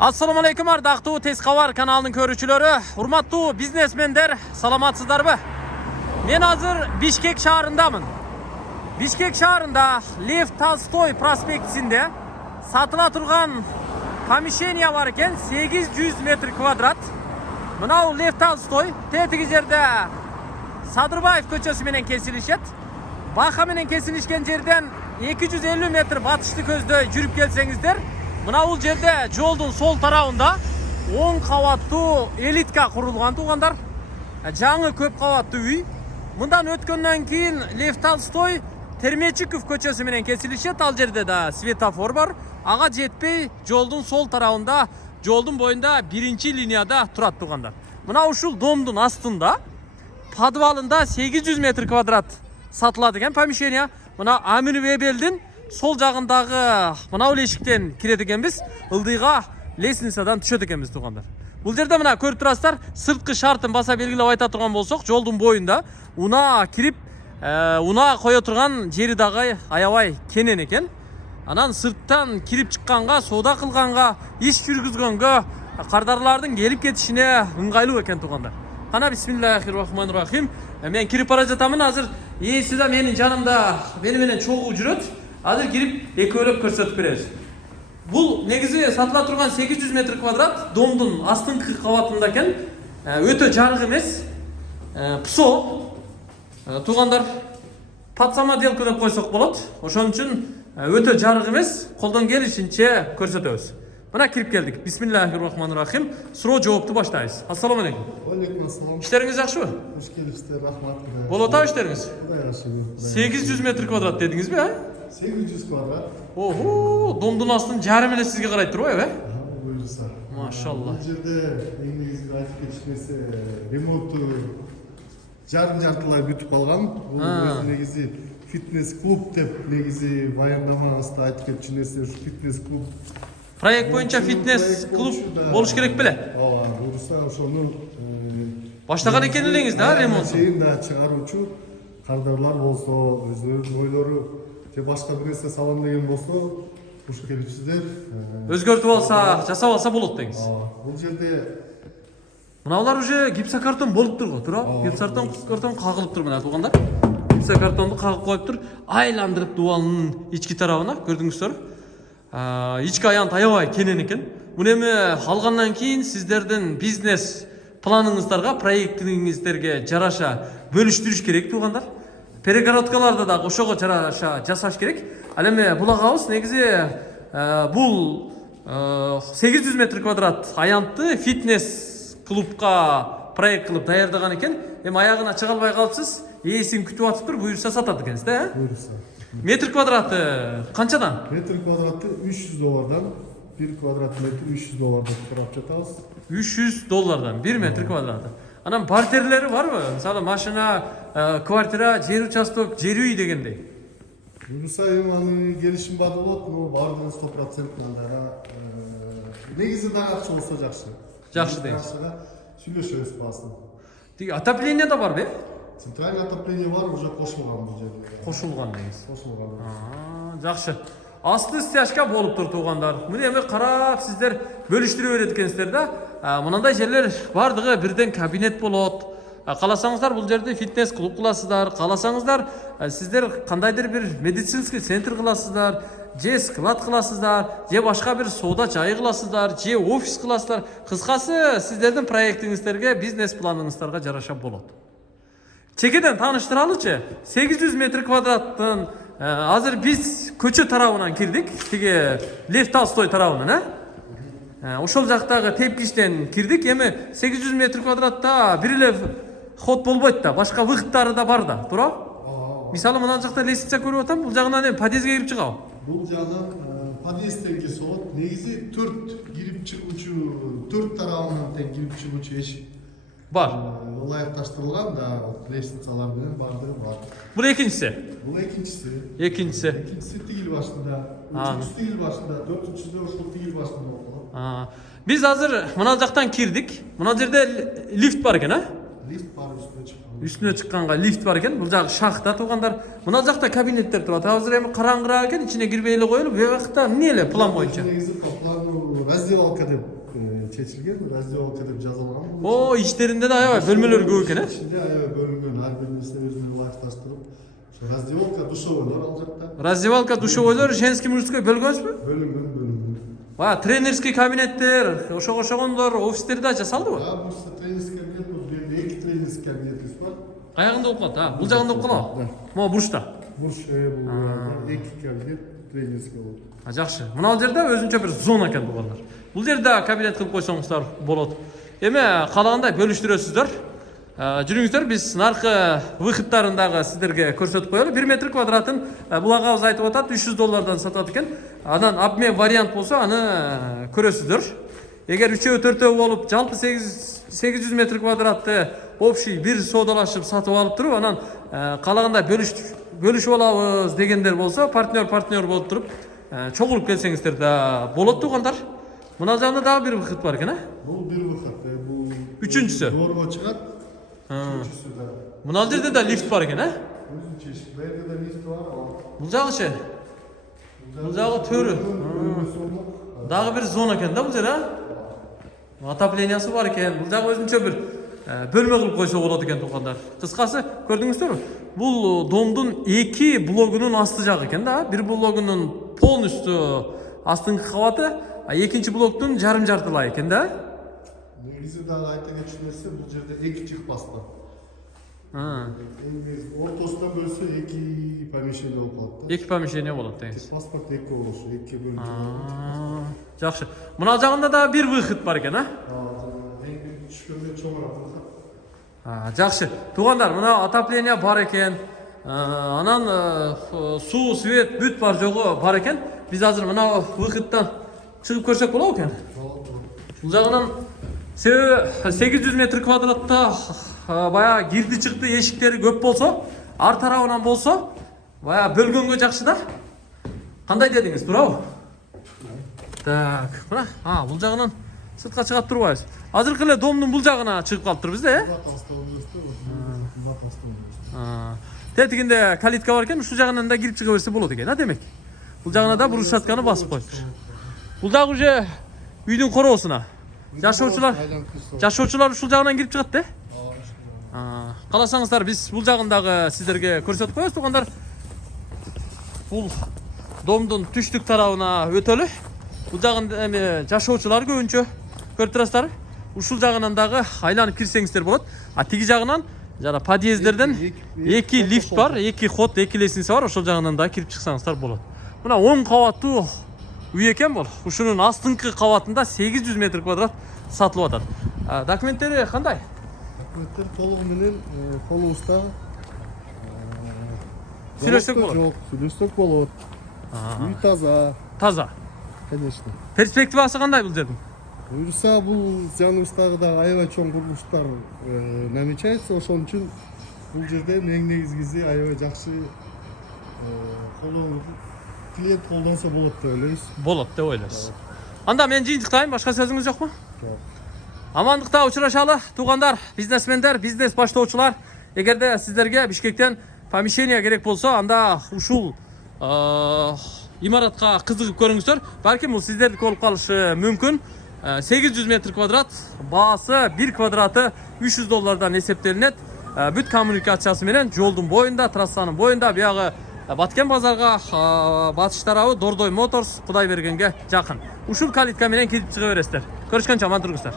Assalamu alaikum ардактуу Tez Xabar kanalının көрүүчүлөрү, урматтуу бизнесмендер, саламатсыздарбы? Мен азыр Бишкек шаарындамын. Бишкек шаарында Лев Толстой проспектисинде сатыла турган помещение бар экен, 800 метр квадрат. Мынау Лев Толстой, тетиги жерде Садырбаев көчөсү менен кесилишет. Бака менен кесилишкен жерден 250 метр батышты көздөй жүрүп келсеңиздер, мына бул жерде жолдун сол тарабында 10 кабаттуу элитка курулган туугандар. Жаңы көп кабаттуу үй. Мындан өткөндөн кийин Лев Толстой Термечиков көчөсү менен кесилишет. Ал жерде да светофор бар. Ага жетпей жолдун сол тарабында, жолдун боюнда биринчи линияда турат туугандар. Мына ушул домдун астында подвалында 800 метр квадрат сатылат экен помещение. Мына Амин Вебелдин сол жагындагы мына эшиктен кирет экенбиз. Ылдыйга лестницадан түшөт экенбиз туугандар. Бул жерде мына көрүп турасыздар, сырткы шартын баса белгилеп айта турган болсок, жолдун боюнда унаа кирип, унаа кое турган жери дагы аябай кенен экен. Анан сырттан кирип чыкканга, соода кылганга, иш жүргүзгөнгө, кардарлардын келип кетишине ыңгайлуу экен туугандар. Кана бисмиллахиррахманиррахим. Мен кирип бара жатамын. Азыр ээси да менин жанымда, мени менен чогуу жүрөт. Азыр кирип экөөлөп көрсөтүп беребиз. Бул негизи сатыла турган 800 метр квадрат домдун астыңкы кабатында экен. Өтө жарык эмес. ПСО туугандар, подсамоделка деп койсок болот. Ошон үчүн өтө жарык эмес, колдон келишинче көрсөтөбүз. Мына кирип келдик. Бисмиллахиррахманиррахим. Суроо жоопту баштайбыз. Ассаламу алейкум. Алейкум ассалам. Иштериңиз жакшыбы? Хош келипсиздер, рахмат. Болот абы иштериңиз? Кудай жакшы. 800 метр квадрат дедиңизби, 800 квадрат. Охо, домдун астын жарым эле сизге карайт турбайбы, Буюрса. Машалла. Бул жерде эң негизги айтып кетишмеси ремонтту жартылай бүтүп калган. Бул өзү негизи фитнес клуб деп негизи баяндамабызда айтып кетчү нерсе ушу фитнес клуб. Проект боюнча фитнес клуб болуш керек беле? Ооба, буюрса ошону Баштаган экен элеңиз да ремонтту? Чейин чыгаруучу кардарлар болсо, өздөрүнүн ойлору же башка бир нерсе салам деген болсо, кош келипсиздер. Өзгөртүп алса, жасап алса болот деңиз. Бул жерде Мыналар уже гипсокартон болуп турго, туурабы? Гипсокартон кагылып тур мына туугандар. Гипсокартонду кагып коюп тур, айландырып дубалынын ички тарабына, көрдүңүздөр. Ички аянт аябай кенен экен. Муну эми алгандан кийин сиздердин бизнес планыңыздарга, проектиңиздерге жараша бөлүштүрүш керек туугандар. Перегородкаларды да ошого жараша жасаш керек. Ал эми булагабыз негизи бул 800 метр квадрат аянтты фитнес клубка проект кылып даярдаган экен. Эми аягына чыга албай калыпсыз, ээсин күтүп атыптыр, буюрса сатат экенсиз да, буюрса. Метр квадраты канчадан? Метр квадраты 300 доллардан, 1 квадрат метр 300 доллардан турап жатабыз. 300 доллардан 1 метр квадраты. Анан бартерлери барбы? Мисалы машина, квартира, жер участок, жер үй дегендей. Буюрса эми аны келишим бар болот, баардыгы 100% негизи даракчы болсо жакшы. Жакшы дейсиз. Сүйлөшөбүз басын. Тиги отопление да барбы? Центральный отопление бар, уже кошулган бул жерде. Кошулган дейсиз. Кошулган. Жакшы. Асты стяжка болуп тур туугандар. Муну эми карап сиздер бөлүштүрө берет экенсиздер да. Мынандай жерлер бардыгы бирден кабинет болот. Кааласаңыздар бул жерде фитнес клуб кыласыздар, кааласаңыздар сиздер кандайдыр бир медицинский центр кыласыздар, же склад кыласыздар, же башка бир соода жайы кыласыздар, же офис кыласыздар. Кыскасы сиздердин проектиңиздерге, бизнес планыңыздарга жараша болот. Чекеден тааныштыралычы, 800 метр квадраттын азыр биз көчө тарабынан кирдик, тиги Лев Толстой тарабынан, ошол жактагы тепкичтен кирдик. Эми 800 метр квадратта бир эле ход болбойт да, башка выходтары да бар да, туурабы? Мисалы мына жакта лестница көрүп атам, бул жагынан эми подъездге кирип чыгабы? Бул жагынан подъезддерге соот, негизи 4 кирип чыгуучу, 4 тарабынан тең кирип чыгуучу эшик Бар. Ылайыкташтырылган да, лестницалар менен бардыгы бар. Бул экинчиси. Бул экинчиси. Экинчиси тигил башында, үчүнчүсү тигил башында, төртүнчүсү ошол тигил башында болот. Биз азыр мына жактан кирдик. Мына жерде лифт бар экен, Лифт бар үстүнө чыккан. Үстүнө чыкканга лифт бар экен. Бул жагы шахта туугандар. Мына жакта кабинеттер турат. Азыр эми караңгыраак экен, ичине кирбей эле коелуп, бул жакта эмне эле план боюнча? Негизи план раздевалка деп чечилген, раздевалка деп жазылган. О, иштеринде да аябай бөлмөлөр көп экен, Ичинде аябай бөлүнгөн, ар бир нерсе өзүнүн ылайыкташтырып. Раздевалка, душевойлор ал жакта. Раздевалка, душевойлор, женский, мужской бөлгөнсүзбү? Бөлүнгөн. Баягы тренерский кабинеттер, ошого окшогондор, офистерди да жасалдыбы? Бурчта тренерский кабинет, бул жерде 2 тренерский кабинетибиз бар. Каягында болуп калат, бул жагында болуп калабы? Могу бурчта. Бурч бул 2 кабинет тренерский болот. Жакшы. Мына жерде өзүнчө бир зона экен бугандар. Бул жерде кабинет кылып койсоңуздар болот. Эми каалагандай бөлүштүрөсүздөр. Жүрүңүздөр, биз наркы выходтарын дагы сиздерге көрсөтүп коелу. 1 метр квадратын бул агабыз айтып атат, $300 сатат экен. Анан обмен вариант болсо аны көрөсүздөр. Эгер 3-4 болуп, жалпы 800 метр квадратты общий бир соодалашып сатып алып туруп, анан каалагандай бөлүшүп алабыз дегендер болсо, партнер болуп туруп, чогулуп келсеңиздер да болот туугандар. Мына жагында дагы бир выход бар экен, Бул бир выход, бул үчүнчүсү. Доорго чыгат. Үчүнчүсү да. Мына жерде да лифт бар экен, Өзүнчө иш. Берде да лифт бар. Бул жагычы. Бул жагы төрү. Дагы бир зона экен да бул жер, отоплениясы бар экен. Бул жагы өзүнчө бир бөлмө кылып койсо болот экен туугандар. Кыскасы, көрдүңүздөрбү? Бул домдун 2 блогунун асты жагы экен да. Бир блогунун полностью астыңкы кабаты, а экинчи блоктун жарым-жартылай экен да. Негизи дагы айта кетчү нерсе, бул жерде 2 чыкпас бар. Ортосунан бөлсө 2 помещение болуп калат да. 2 помещение болот деңиз. Паспорт 2 болушу, 2 бөлүнүп. Жакшы. Мына жагында да бир выход бар экен, Түшкөндө чоңураак выход. Жакшы. Туугандар, мына отопление бар экен. Анан суу, свет, бүт бар жогу бар экен. Биз азыр мына выходтан чыгып көрсөк болобу экен? Бул жагынан себеби 800 метр квадратта баягы кирди чыкты эшиктери көп болсо, ар тарабынан болсо, баягы бөлгөнгө жакшы да. Кандай дедиңиз, туурабы? Так, мына, бул жагынан сыртка чыгат турбайбыз. Азыркы эле домдун бул жагына чыгып калыптырбыз да, Тетигинде калитка бар экен, ушул жагынан да кирип чыга берсе болот экен, демек. Бул жагына да брусчатканы басып коюптур. Бул дагы уже үйдүн короосуна. Жашоочулар ушул жагынан кирип чыгат да? Кааласаңыздар, биз бул жагындагы сиздерге көрсөтүп коебуз туугандар. Бул домдун түштүк тарабына өтөлү. Бул жагында эми жашоочулар көбүнчө көрүп турасыздар. Ушул жагынан дагы айланып кирсеңиздер болот. Тиги жагынан жана подъездерден 2 лифт бар, 2 ход, 2 лестница бар. Ошол жагынан да кирип чыксаңыздар болот. Мына 10 кабаттуу үй экен бул. Ушунун астыңкы кабатында 800 метр квадрат сатылып атат. Документтери кандай? Документтер толугу менен колубузда. Сүйлөшсөк болот. Жок, сүйлөшсөк болот. Үй таза. Таза. Конечно. Перспективасы кандай бул жердин? Буюрса, бул жаныбыздагы да аябай чоң курулуштар намечается, ошон үчүн бул жерде эң негизгиси аябай жакшы клиент колдонсо болот деп ойлойбуз. Болот деп ойлойсуз. Анда мен жыйынтыктайм, башка сөзүңүз жокпу? Жок. Амандыкта учурашалы, туугандар, бизнесмендер, бизнес баштоочулар. Эгерде сиздерге Бишкектен помещение керек болсо, анда ушул имаратка кызыгып көрүңүздөр. Балким бул сиздердики болуп калышы мүмкүн. 800 метр квадрат, баасы 1 квадраты $300 эсептелинет. Бүт коммуникациясы менен жолдун боюнда, трассанын боюнда, биягы Баткен базарга батыш тарабы Дордой Моторс Кудай бергенге жакын. Ушул калитка менен кирип чыга бересиздер. Көрүшкөнчө аман туруңуздар.